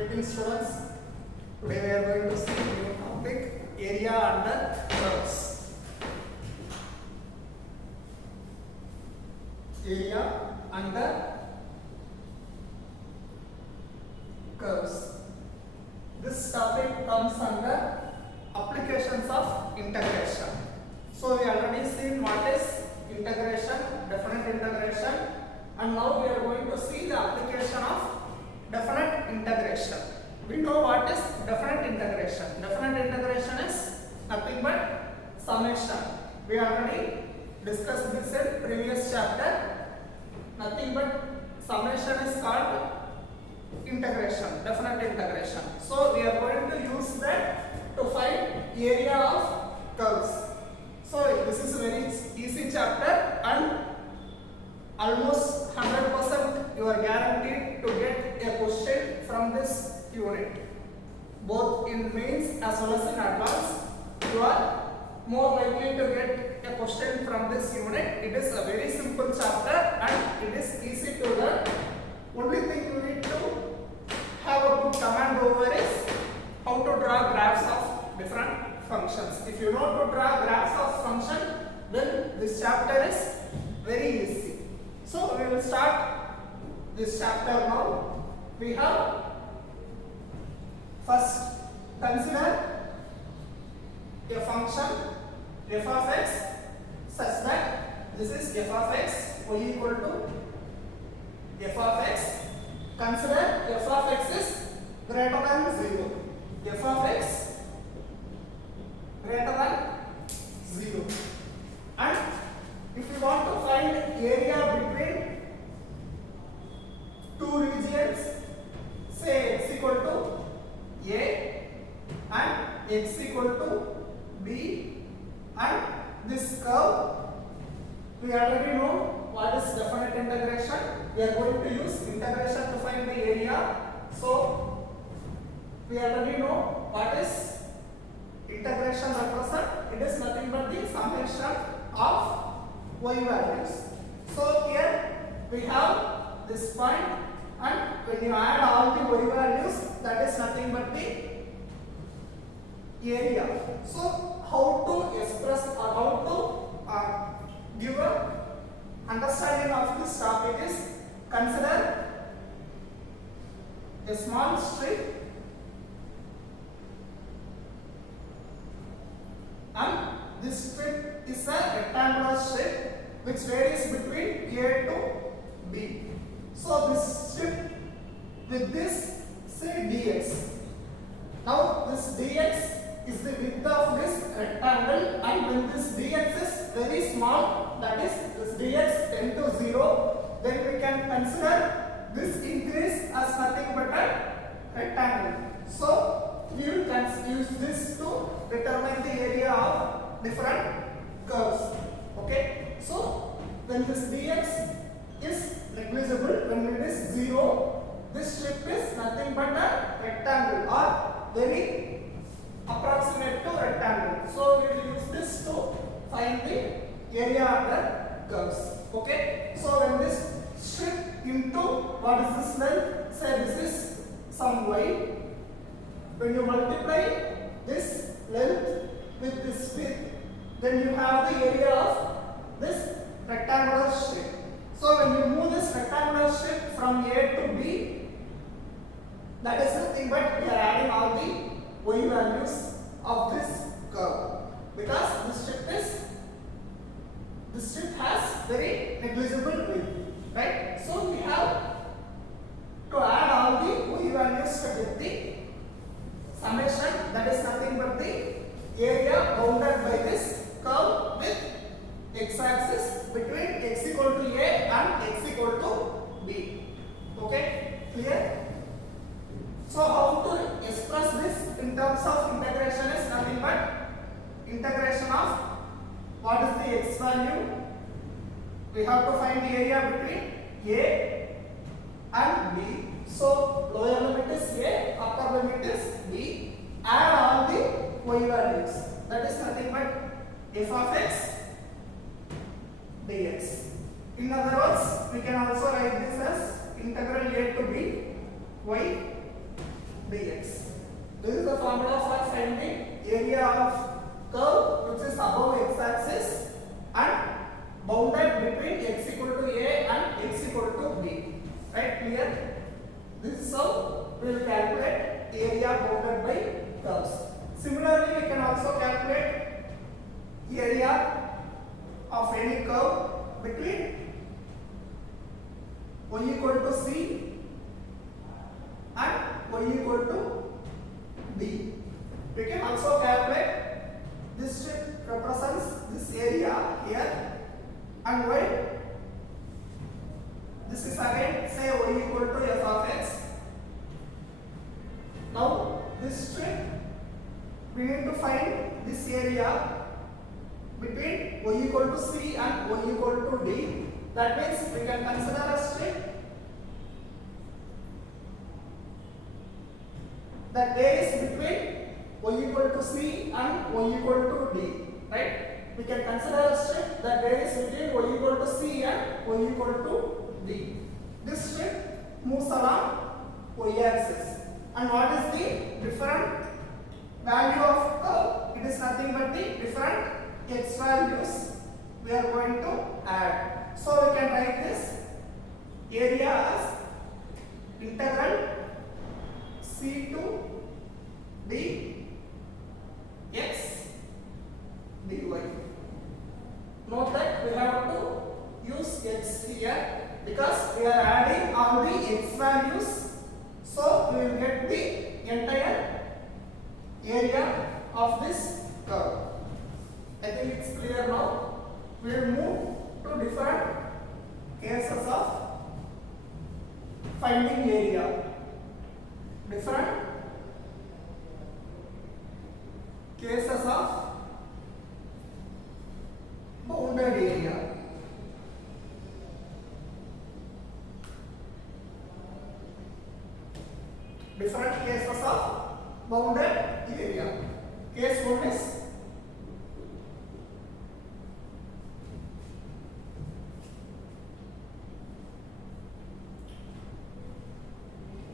Greetings students. Today we are going to see new topic, area under curves. Area under curves. This topic comes under applications of integration. So we already seen what is integration, definite integration, and now we are going to see the application of definite integration. We know what is definite integration. Definite integration is nothing but summation. We already discussed this in previous chapter. Nothing but summation is called integration, definite integration. So we are going to use that to find area of curves. So this is a very easy chapter and almost 100% you are guaranteed to get a question from this unit. Both in mains as well as in advanced, you are more likely to get a question from this unit. It is a very simple chapter and it is easy to learn. Only thing you need to have a good command over is how to draw graphs of different functions. If you know to draw graphs of function, then this chapter is very easy. So we will start this chapter now. We have first consider a function f of x such that this is f of x y equal to f of x. Consider f of x is greater than 0. F of x greater than 0. And if you want to find area between two regions, say x equal to A and x equal to B, and this curve, we already know what is definite integration. We are going to use integration to find the area. So we already know what is integration represent. It is nothing but the summation of y values. So here we have this point, and when you add all the y values, that is nothing but the area. So how to express or how to give a understanding of this topic is consider a small strip and this strip is a rectangular strip which varies between A to B. So this strip with this say dx. Now this dx is the width of this rectangle, and when this dx is very small, that is this dx tend to 0, then we can consider this increase as nothing but a rectangle. So we will use this to determine the area of different curves. Okay, so when this dx is negligible, when it is 0, this strip is nothing but a rectangle or very approximate to rectangle. So we will use this to find the area under curves. Okay, so when this strip into what is this length, say this is some y, when you multiply this length with this width, then you have the area of this rectangular strip. So when you move this rectangular strip from A to B, that is nothing but we are adding all the y values of this curve, because this strip has very negligible width, right? So we have to add all the y values to get the summation, that is nothing but the area bounded by this curve with x-axis between x equal to A and x equal to B. Okay, clear? So how to express this in terms of integration is nothing but integration of what is the x value. We have to find the area between A and B. So lower limit is A, upper limit is B. Add all the y values. That is nothing but f of x dx. In other words, we can also write this as integral A to B y This is the formula for finding area of curve which is above x-axis and bounded between x equal to a and x equal to b. Right? Clear? This is how we will calculate area bounded by curves. Similarly, we can also calculate area of any curve between y equal to c and y equal to d. We can also calculate this strip represents this area here, and y this is again say y equal to f of x. Now this strip we need to find this area between y equal to c and y equal to d. That means we can consider a strip that is between y equal to c and y equal to d. Right? We can consider a strip that is between y equal to c and y equal to d. This strip moves along y-axis. And what is the different value of curve? It is nothing but the different x values we are going to add. So we can write this area as integral c to d x dy. Note that we have to use x here because we are adding all the x values, so we will get the entire area of this curve. I think it's clear now. We will move to different cases of finding area. Different cases of bounded area. Different cases of bounded area. Case 1 is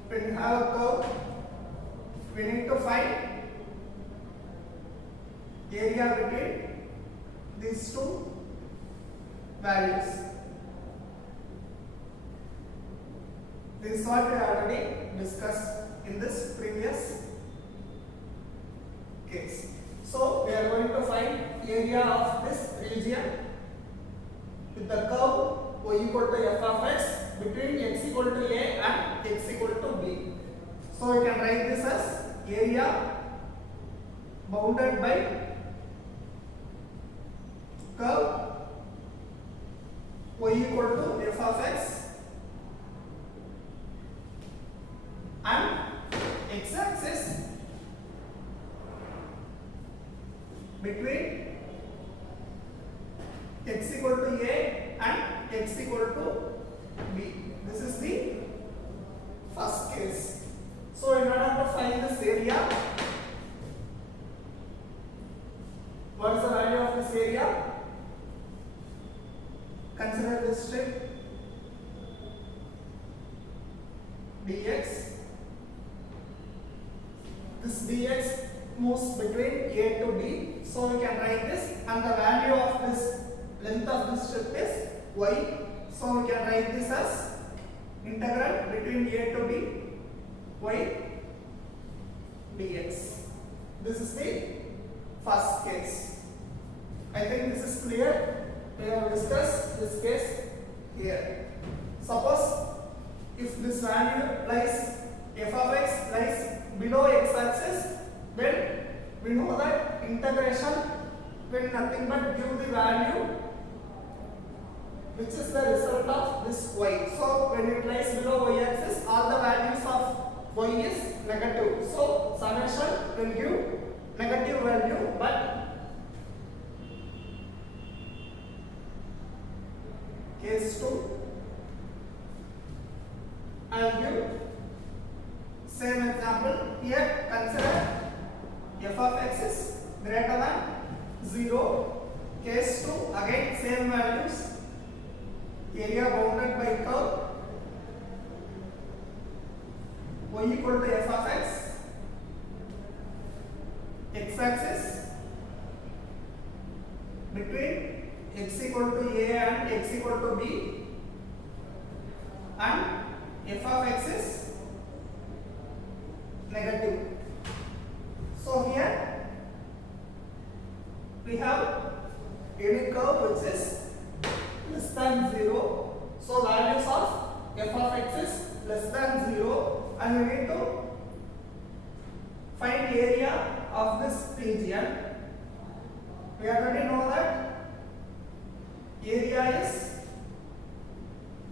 when you have a curve, we need to find area between these two values. This is what we already discussed in this previous case. So we are going to find area of this region with the curve y equal to f of x between x equal to a and x equal to b. So we can write this as area bounded by curve y equal to f of x and x-axis between x equal to a and x equal to b. This is the first case. So in order to find this area, what is the value of this area? Consider this strip dx. This dx moves between a to b, so we can write this, and the value of this length of this strip is y, so we can write this as integral between a to b y dx. This is the first case. I think this is clear. We have discussed this case here. Suppose if this value lies, f of x lies below x-axis, then we know that integration will nothing but give the value which is the result of this y. So when it lies below y-axis, all the values of y is negative. So summation will give negative value, but case 2, I will give same example. Here consider f of x is greater than 0. Case 2, again same values. Area bounded by curve y equal to f of x f of x is negative. So here we have any curve which is less than 0. So values of f of x is less than 0, and we need to find area of this region. We already know that area is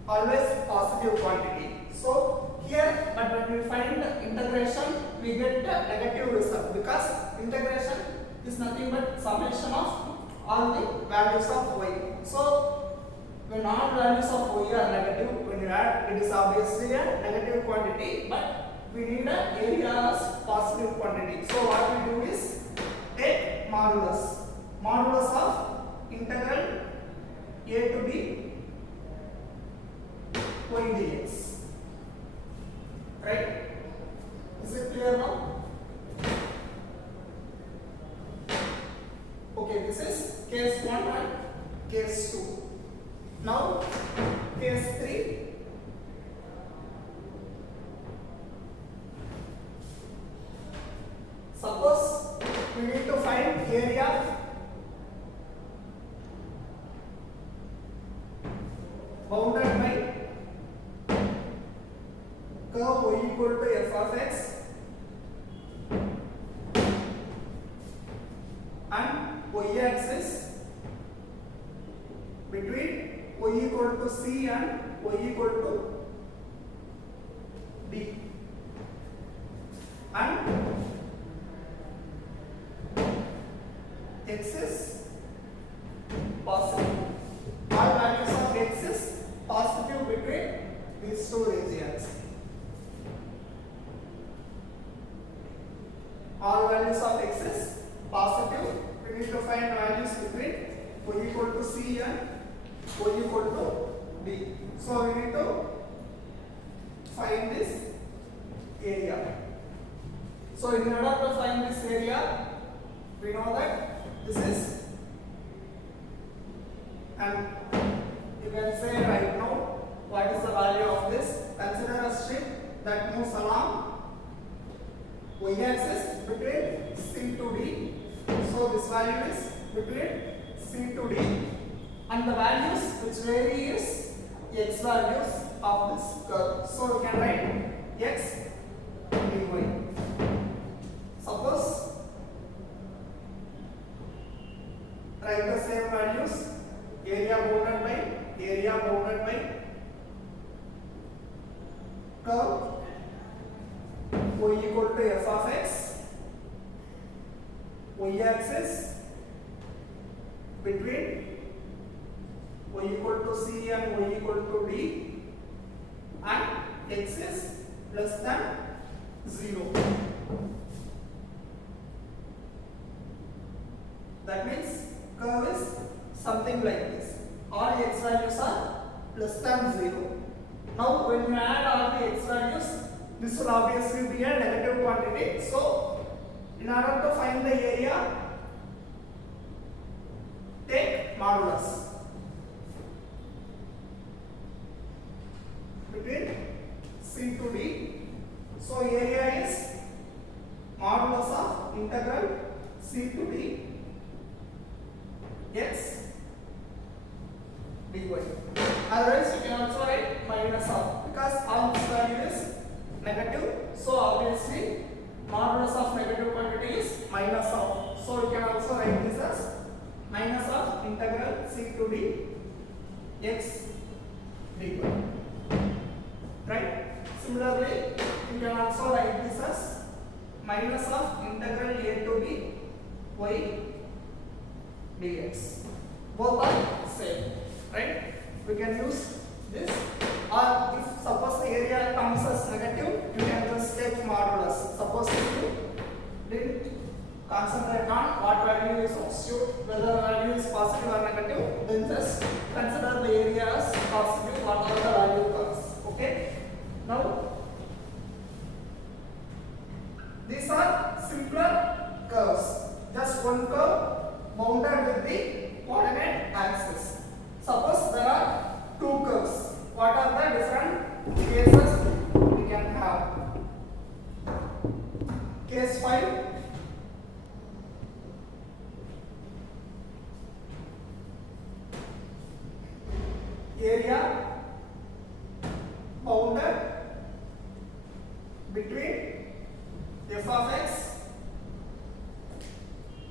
always positive quantity. So here, but when we find the integration, we get the negative result, because integration is nothing but summation of all the values of y. So when all values of y are negative, when you add, it is obviously a negative quantity, but we need a area as positive quantity. So what we do is take modulus of integral a to b y dx. Right? Is it clear now? Okay, this is case 1 and case 2. Now, case 3. Suppose we need to find area bounded by curve y equal to f of x and y axis between y equal to c and y equal to d, and x is positive. All values of x is positive between these two regions. All values of x is positive. We need to find values between y equal to c and y equal to d. So we need to find this area. So in order to find this area, we know that this is, and you can say right now what is the value of this. Consider a strip that moves along y axis between c to d. So this value is between c to d, and the values which vary is x values of this curve. So we can write x dy. Suppose write the same values. Area bounded by curve y equal to f of x, y axis between y equal to c and y equal to d, and x is less than 0. That means curve is something like this. All x values are less than 0. Now when you add all the x values, this will obviously be a negative quantity. So in order to find the area, take modulus between c to d. So area is modulus of integral c to d x dy. Otherwise, you can also write minus of, because all this value is negative. So obviously, modulus of negative quantity is minus of. So you can also write this as minus of integral c to d x dy. Right? Similarly, you can also write this as minus of integral a to b y dx. Both are same, right? We can use this, or if suppose the area comes as negative, you can just take modulus. Suppose if you didn't concentrate on what value you substitute, whether the value is positive or negative, then just consider the area as positive whatever the value comes. Okay? Now, these are simpler curves. Just one curve bounded with the coordinate axis. Suppose there are two curves. What are the different cases between f of x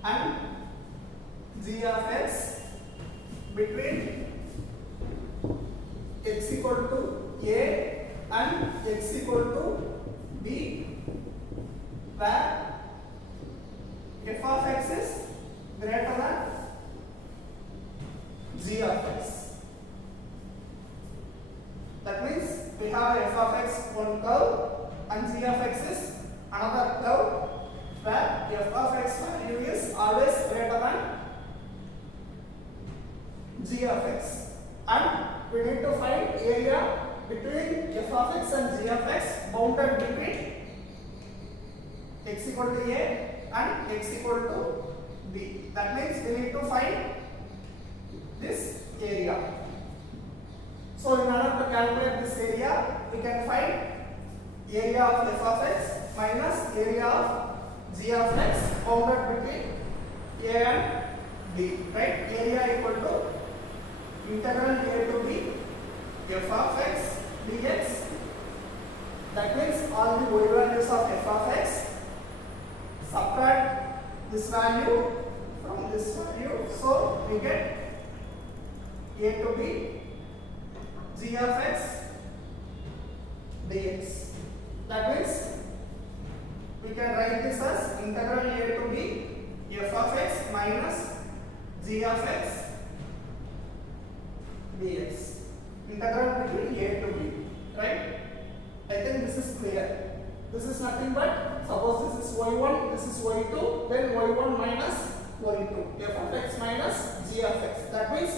and g of x between x equal to a and x equal to b, where f of x is greater than g of x. That means we have f of x one curve and g of x is another curve, where f of x value is always greater than g of x, and we need to find area between f of x and g of x bounded between x equal to a and x equal to b. That means we need to find this area. So in order to calculate this area, we can find area of f of x minus area of g of x bounded between a and b. Right? Area equal to integral a to b f of x dx. That means all the y values of f of x, subtract this value from this value, so we get a to b g of x dx. That means we can write this as integral a to b f of x minus g of x dx. Integral between a to b, right? I think this is clear. This is nothing but, suppose this is y1, this is y2, then y1 minus y2, f of x minus g of x. That means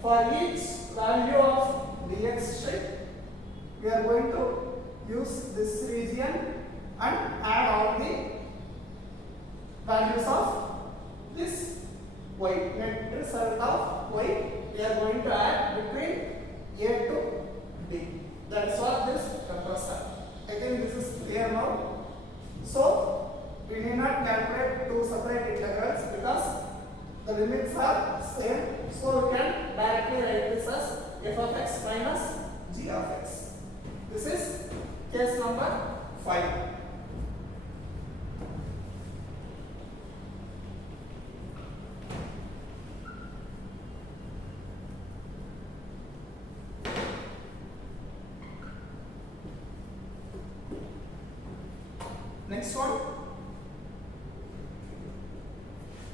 for each value of dx strip, we are going to use this region and add all the values of this y. Net result of y, we are going to add between a to b. That is what this represents. I think this is clear now. So we need not calculate two separate integrals because the limits are same. So we can directly write this as f of x minus g of x. This is case number 5. Next one,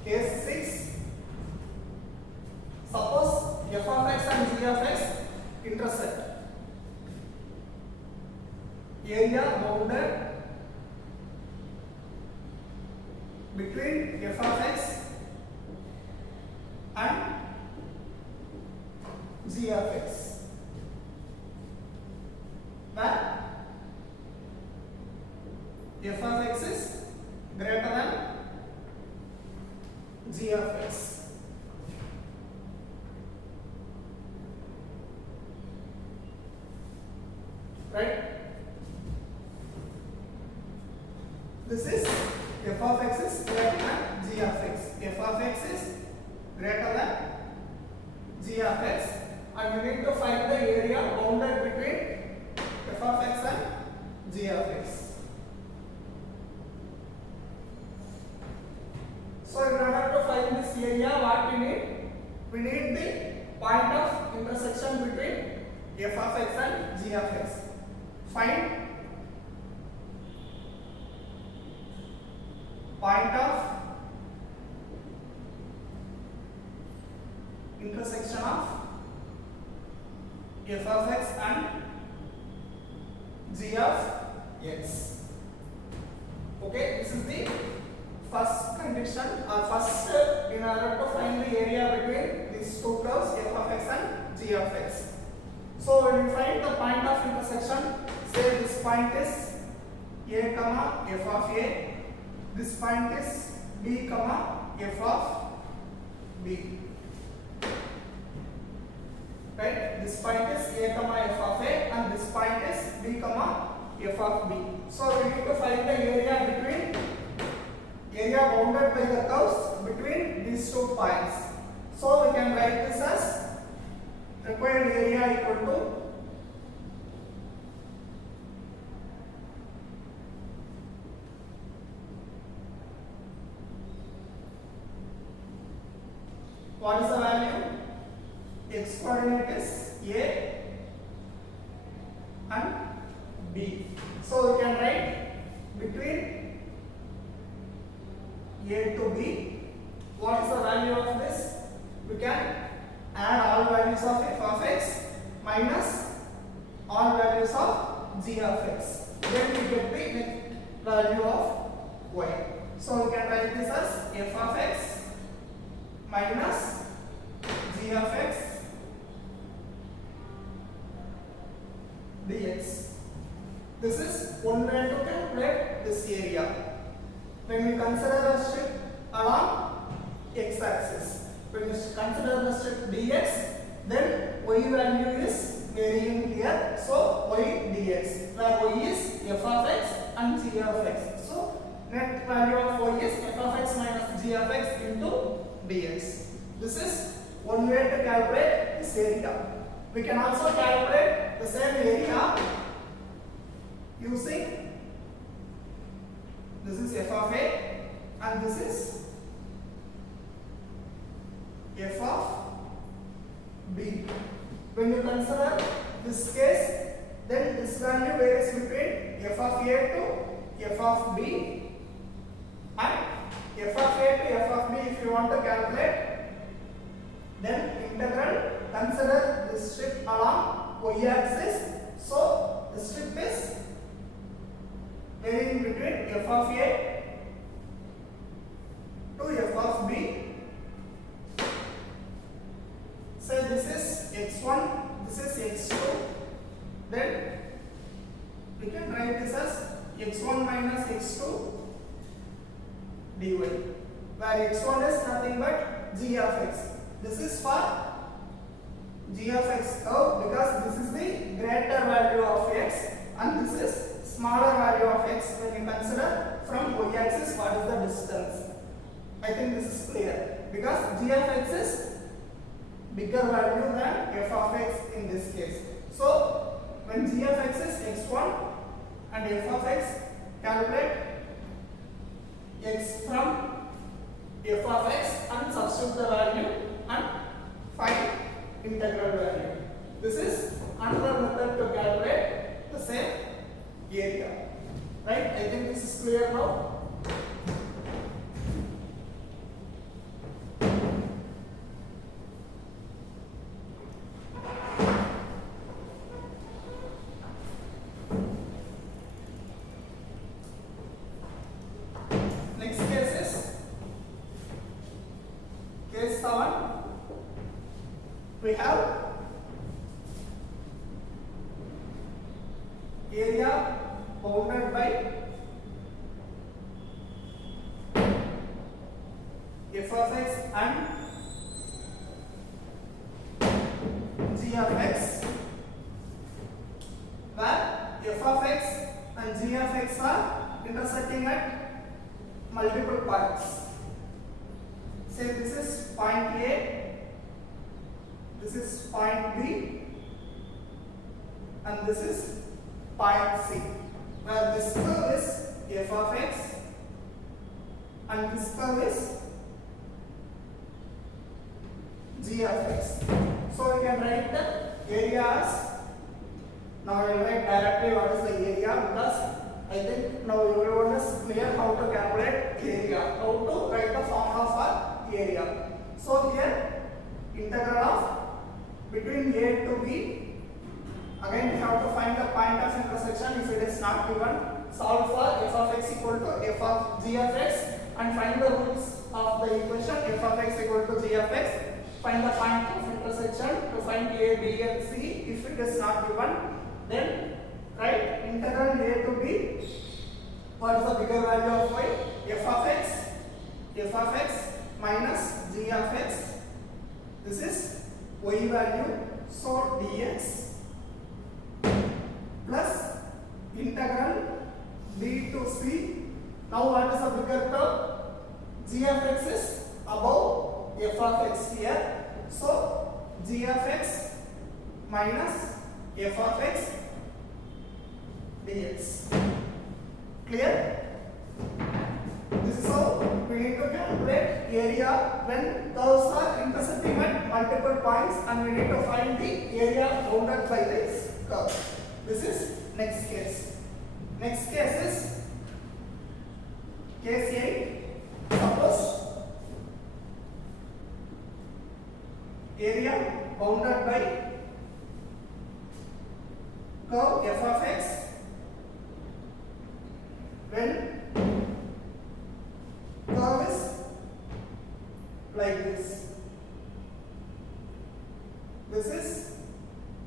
case 6. Suppose f of x and g of x intersect. Area bounded between f of x and g of x, where f of x is greater than g of x. Right? This is f of x is greater than g of x. F of x is greater than g of x, and we need to find the area bounded between f of x and g of x. So in order to find this area, what we need? We need the point of intersection between f of x and g of x. Find point of intersection of f of x and g of x. Okay, this is the first condition or first step in order to find the area between these two curves f of x and g of x. So when we find the point of intersection, say this point is a comma f of a, this point is b comma f of b. Right? This point is a comma f of a and this point is b comma f of b. So we need to find the area between area bounded by the curves between these two points. So we can write this as required area equal to what is the value? X coordinate is A and B. So we can write between A to B. What is the value of this? We can add all values of f of x minus all values of g of x. Then we get the net value of y. So we can write this as f of x minus g of x dx. This is one way to calculate this area. When we consider a strip along x-axis, when we consider the strip dx, then y value is varying here. So y dx, where y is f of x and g of x. So net value of y is f of x minus g of x into dx. This is one way to calculate this area. We can also calculate the same area using this is f of a and this is f of b. When you consider this case, then this value varies between f of a to f of b, and f of a to f of b if you want to calculate, then integral, consider the strip along y axis. So the strip is varying between f of a to f of b. Say this is x1, this is x2, then we can write this as x1 minus x2 dy, where x1 is nothing but g of x. This is for g of x curve because this is the greater value of x and this is smaller value of x. When you consider from y axis what is the distance. I think this is clear because g of x is bigger value than f of x in this case. So when g of x is x1 and f of x, calculate x from f of x and substitute the value and find integral value. This is another method to calculate the same area. Right? I think this is clear now. Next case is case 7. We have area bounded by f of x and g of x, where f of x and g of x are intersecting at multiple points. Say this is point A, this is point B, and this is point C, where this curve is f of x and this curve is g of x. So we can write the area as, now I will write directly what is the area because I think now everyone is clear how to calculate area, how to write the formula for area. So here integral of between A to B, again we have to find the point of intersection if it is not given, solve for f of x equal to f of g of x and find the roots of the equation f of x equal to g of x, find the point of intersection to find A, B and C if it is not given, then write integral A to B. What is the bigger value of y? F of x minus g of x. This is y value. So dx plus integral b to c. Now what is the bigger term? G of x is above f of x here. So g of x minus f of x dx. Clear? This is how we we need to calculate area when curves are intersecting at multiple points, and we need to find the area bounded by this curve. This is next case. Next case is case 8. Suppose area bounded by curve f of x when curve is like this. This is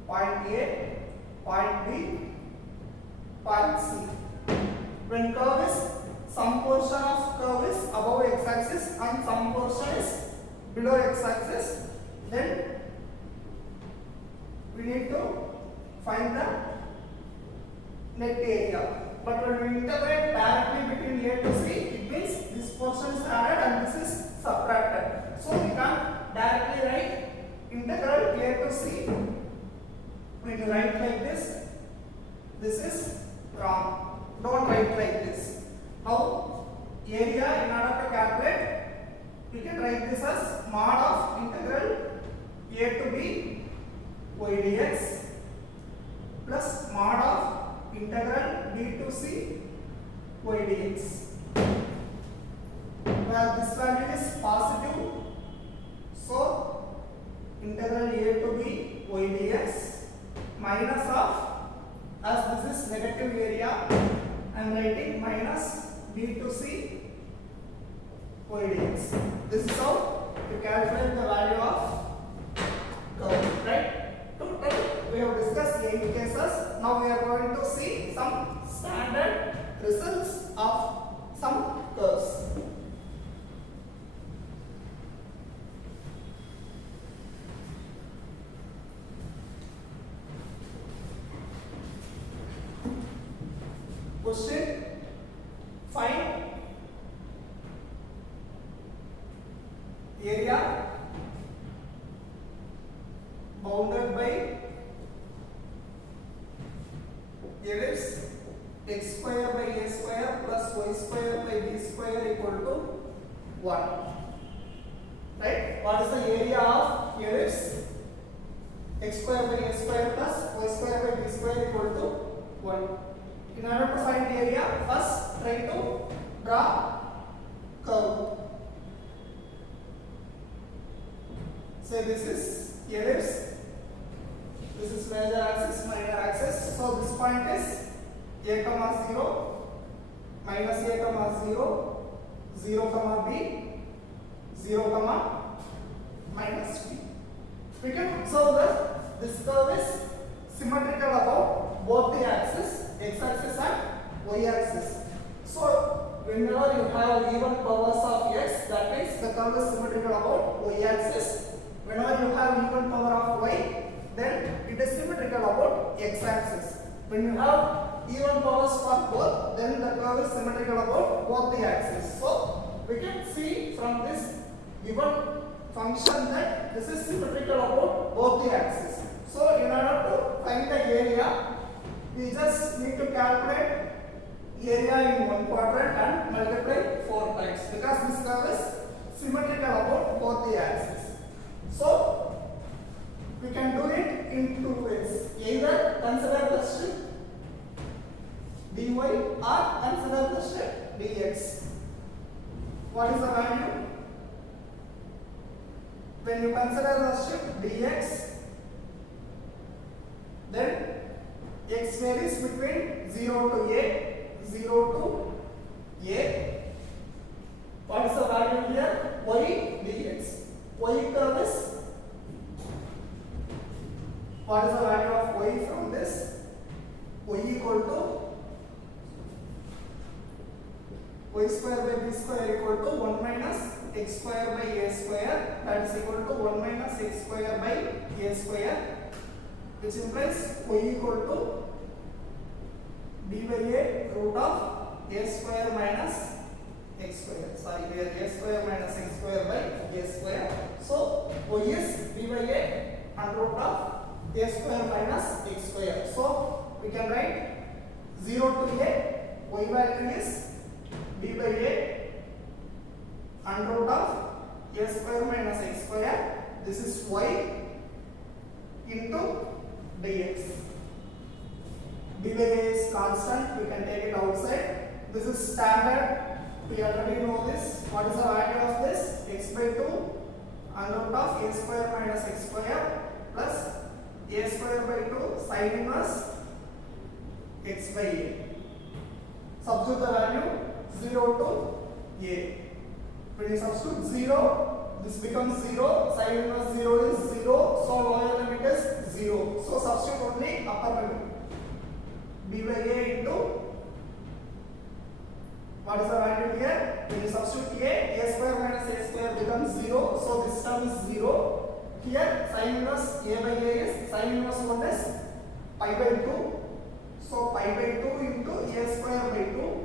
point A, point B, point C. When curve is, some portion of curve is above x-axis and some portion is below x-axis, then we need to find the net area. But when we integrate directly between A to C, it means this portion is added and this is subtracted. So we can't directly write integral A to C. When you write like this is wrong. Don't write like this. Now, area, in order to calculate, we can write this as mod of integral A to B y dx plus mod of integral B to C y dx, where this value is positive. So, integral A to B y dx minus of, as this is negative area, I am writing minus B to C y dx. This is how to calculate the value of curve, right? Today we have discussed 8 cases. Now we are going to see some standard results of some curves. Question: find area bounded by ellipse x square by a square plus y square by b square equal to 1. Right? What is the area of ellipse? X square by a square plus y square by b square equal to 1. In order to find area, first try to draw curve. Say this is ellipse. This is major axis, minor axis. So this point is a comma 0, minus a comma 0, 0 comma b, 0 comma minus b. We can observe that this curve is symmetrical about both the axes, x-axis and y-axis. So whenever you have even powers of x, that means the curve is symmetrical about y-axis. Whenever you have even power of y, then it is symmetrical about x-axis. When you have even powers for both, then the curve is symmetrical about both the axes. So we can see from this given function that this is symmetrical about both the axes. So in order to find the area, we just need to calculate area in one quadrant and multiply 4 times, because this curve is symmetrical about both the axes. So we can do it in two ways. Either consider the strip dy or consider the strip dx. What is the value? When you consider the strip dx, then x varies between 0 to a, 0 to a. What is the value here? Y dx. Y curve is, what is the value of y from this? Y equal to y square by b square equal to 1 minus x square by a square, that is equal to 1 minus x square by a square, which implies y equal to d by a root of a square minus x square. Sorry, here a square minus x square by a square. So y is d by a under root of a square minus x square. So we can write 0 to a, y value is d by a under root of a square minus x square. This is y into dx. d by a is constant. We can take it outside. This is standard. We already know this. What is the value of this? X by 2 under root of a square minus x square plus a square by 2 sin inverse x by a. Substitute the value 0 to a. When you substitute 0, this becomes 0. Sin inverse 0 is 0. So lower limit is 0. So substitute only upper limit. b by a into, what is the value here? When you substitute a square minus a square becomes 0. So this term is 0. Here sin inverse a by a is, sin inverse 1 is pi by 2. So pi by 2 into a square by 2.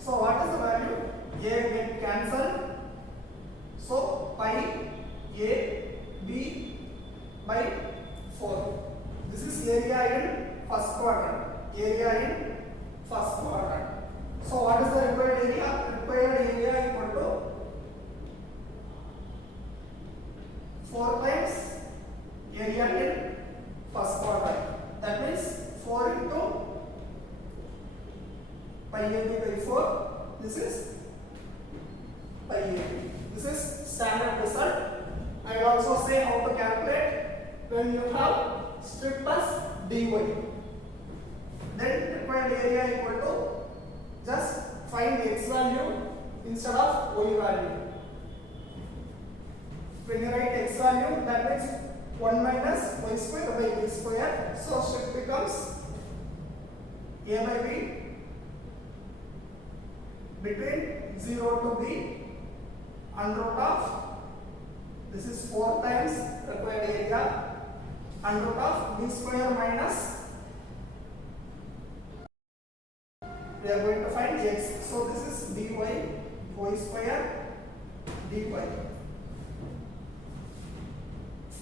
So what is the value? A get cancelled. So pi a b by 4. This is area in first quadrant. Area in first quadrant. So what is the required area? Required area equal to 4 times area in first quadrant. That means 4 into pi a b by 4. This is pi a b. This is standard result. I will also say how to calculate when you have strip plus dy. Then required area equal to, just find x value instead of y value. When you write x value, that means 1 minus y square by b square. So strip becomes a by b between 0 to b under root of, this is 4 times required area, under root of b square minus, we are going to find x. So this is dy y square dy.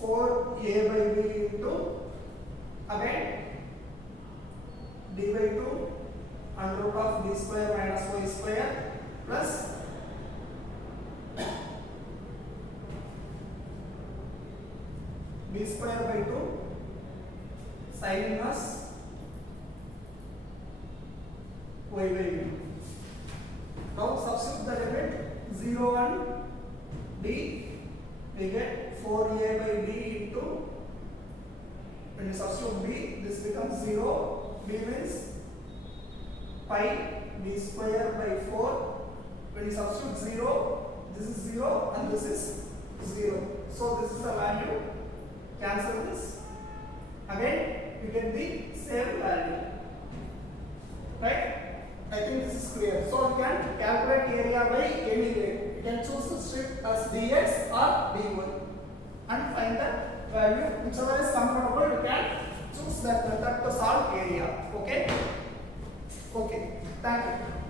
4a by b into, again d by 2 under root of b square minus y square plus b square by 2 sin inverse y by b. Now substitute the limit 0 and b. We get 4a by b into, when you substitute b, this becomes 0. b means pi b square by 4. When you substitute 0, this is 0 and this is 0. So this is the value. Cancel this. Again, you get the same value. Right? I think this is clear. So you can calculate area by any way. You can choose the strip as dx or dy and find the value. Whichever is comfortable, you can choose that method to solve area. Okay? Okay. Thank you.